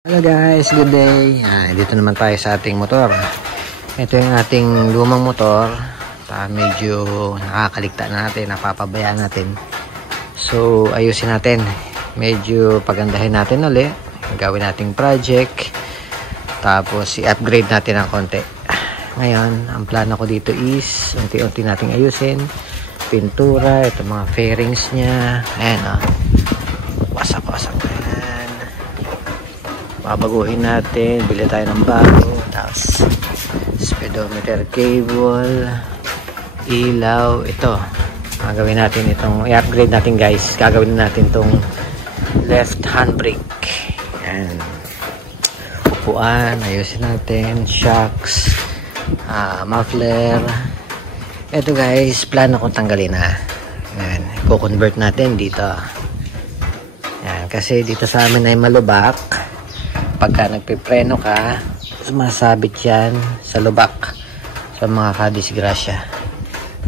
Hello guys, good day. Dito naman tayo sa ating motor. Ito yung ating lumang motor. Medyo nakakaligta na natin, napapabayaan natin. So ayusin natin. Medyo pagandahin natin ulit. Gawin nating project. Tapos i-upgrade natin ng konti. Ngayon, ang plano ko dito is unti-unti nating ayusin. Pintura, ito mga fairings nya. Ayan o. Wasak-wasak na yan. Babaguhin natin. Bili tayo ng bago. Tapos speedometer cable, ilaw. Ito. Gagawin natin itong, i-upgrade natin guys. Gagawin natin itong left handbrake. Ayan. Upuan. Ayusin natin. Shocks. Muffler. Ito guys, plano kong tanggalin na. Ayan, i-convert natin dito. Ayan, kasi dito sa amin ay malubak. Pagka nagpipreno ka, sumasabit yan sa lubak. Sa mga kadisgrasya.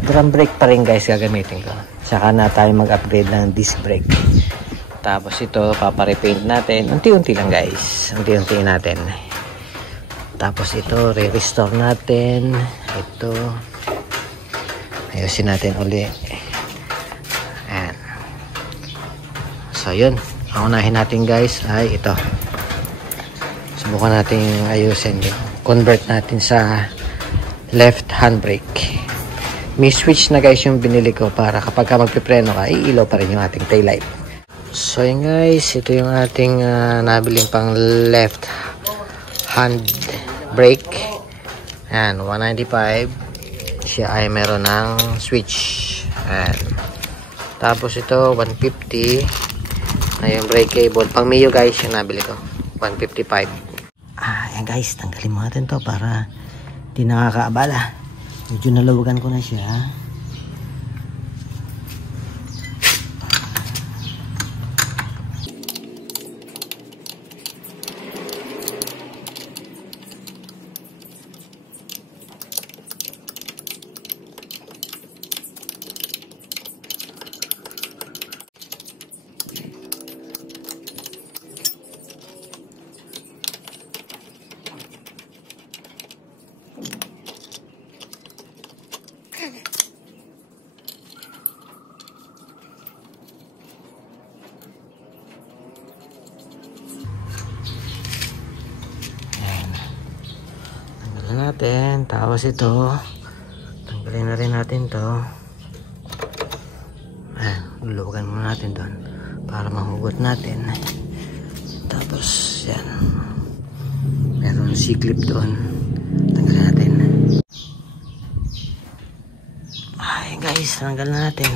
Drum brake pa rin guys gagamitin ko. Saka na tayo mag-upgrade ng disc brake. Tapos ito, paparepaint natin. Unti-unti lang guys. Unti-unti natin. Tapos ito, re-restore natin. Ito. Ayusin natin uli. Ayan. So yun, ang unahin natin guys ay ito. Subukan natin ayusin yun. Convert natin sa left handbrake. May switch na guys yung binili ko para kapag magpipreno ka, iilaw pa rin yung ating taillight. So yun guys, ito yung ating nabiling pang left hand brake. Ayan, 195. Siya ay meron ng switch. Ayan. Tapos ito 150 na yung brake cable. Pang Mio guys yung nabili ko, 155. Ayan guys, tanggalin mo natin to para di nakakaabala. Medyo nalawagan ko na siya. Natin, tapos ito tanggalin na rin natin to. Luluwagan muna natin doon para mahugot natin. Tapos yan, meron C-clip doon, tanggalin natin. Guys, tanggal na natin.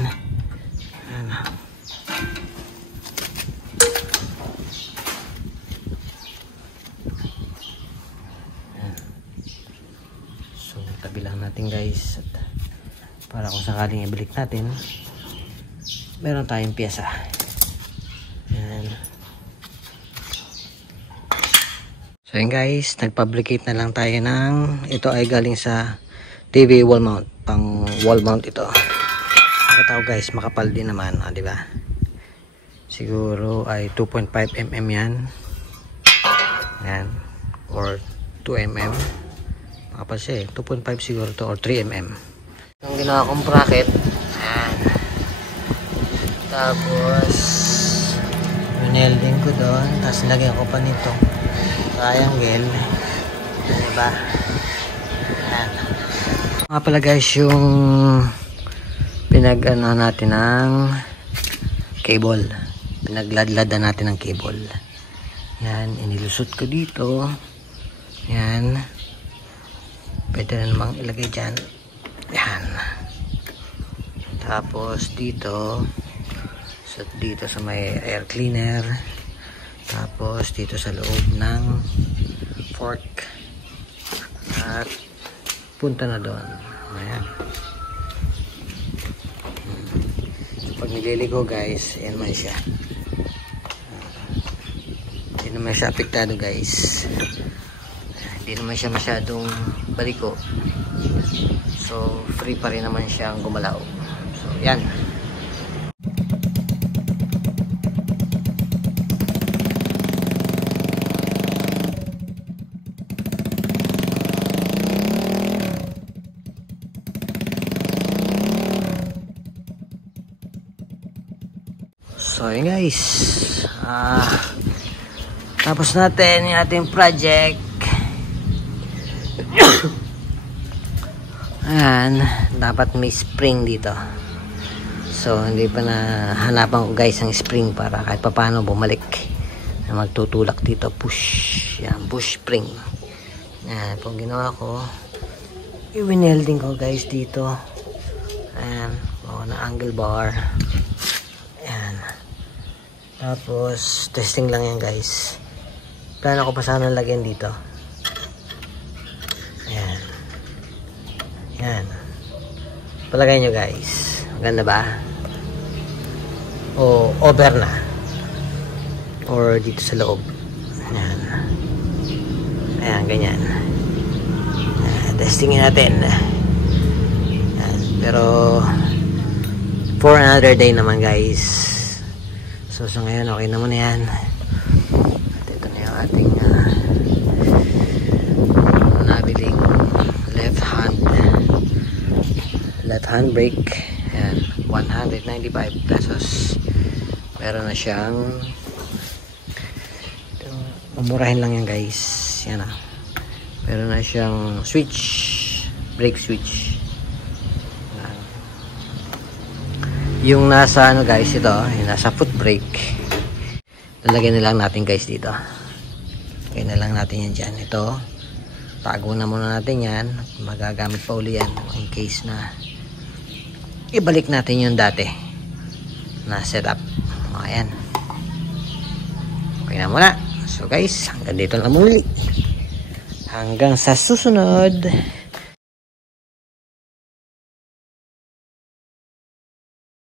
Tabi lang natin guys, at para kung sakaling ibalik natin meron tayong piyesa. Ayan. So yun guys, nagpublicate na lang tayo ng, ito ay galing sa TV wall mount, pang wall mount ito. Ito guys, makapal din naman, diba? Siguro ay 2.5 mm yan. Ayan. Or 2 mm. Makapal siya eh. 2.5 siguro to or 3 mm. Ang ginawa kong bracket. Ayan. Tapos minelding ko doon. Tapos lagyan ko pa nito triangle. Diba? Ayan. Mga pala guys yung pinag-ano natin ng cable. Pinagladladan natin ng cable. Yan. Inilusot ko dito. Yan. Pwede na namang ilagay dyan. Yan. Tapos dito. So dito sa may air cleaner. Tapos dito sa loob ng fork. At punta na doon. Ayan. So pag nililigo guys, yan man siya. Hindi naman siya apektado guys. Hindi naman siya masyadong baliko. So free pa rin naman siyang gumalaw. So yan. So yun guys, tapos natin yung ating project. Ayan, dapat may spring dito. So hindi pa na hanapan ko guys ang spring para kahit paano bumalik na magtutulak dito. Push, yan, push spring. Yan po ginawa ko. I-welding ko guys dito. Ayan, na angle bar. Ayan. Tapos testing lang yan guys. Plano ko pa sana lagyan dito. Ayan. Ayan. Palagay nyo guys. Maganda ba? O over na. Or dito sa loob. Ayan. Ayan, ganyan. Testingin natin. Ayan. Pero for another day naman guys. So ngayon okay naman yan. At ito na yung ating nabiling left hand brake. Ayan, 195 pesos. Meron na siyang umurahin lang yan guys. Yan na. Meron na siyang switch, brake switch. Yung nasa ano guys, ito yung nasa foot brake, lalagyan na lang natin guys dito. Lagyan na lang natin yan dyan. Ito tago na muna natin yan, magagamit pa uli yan in case na ibalik natin yung dati na setup. Ayan, okay na muna. So guys, hanggang dito lang muli, hanggang sa susunod.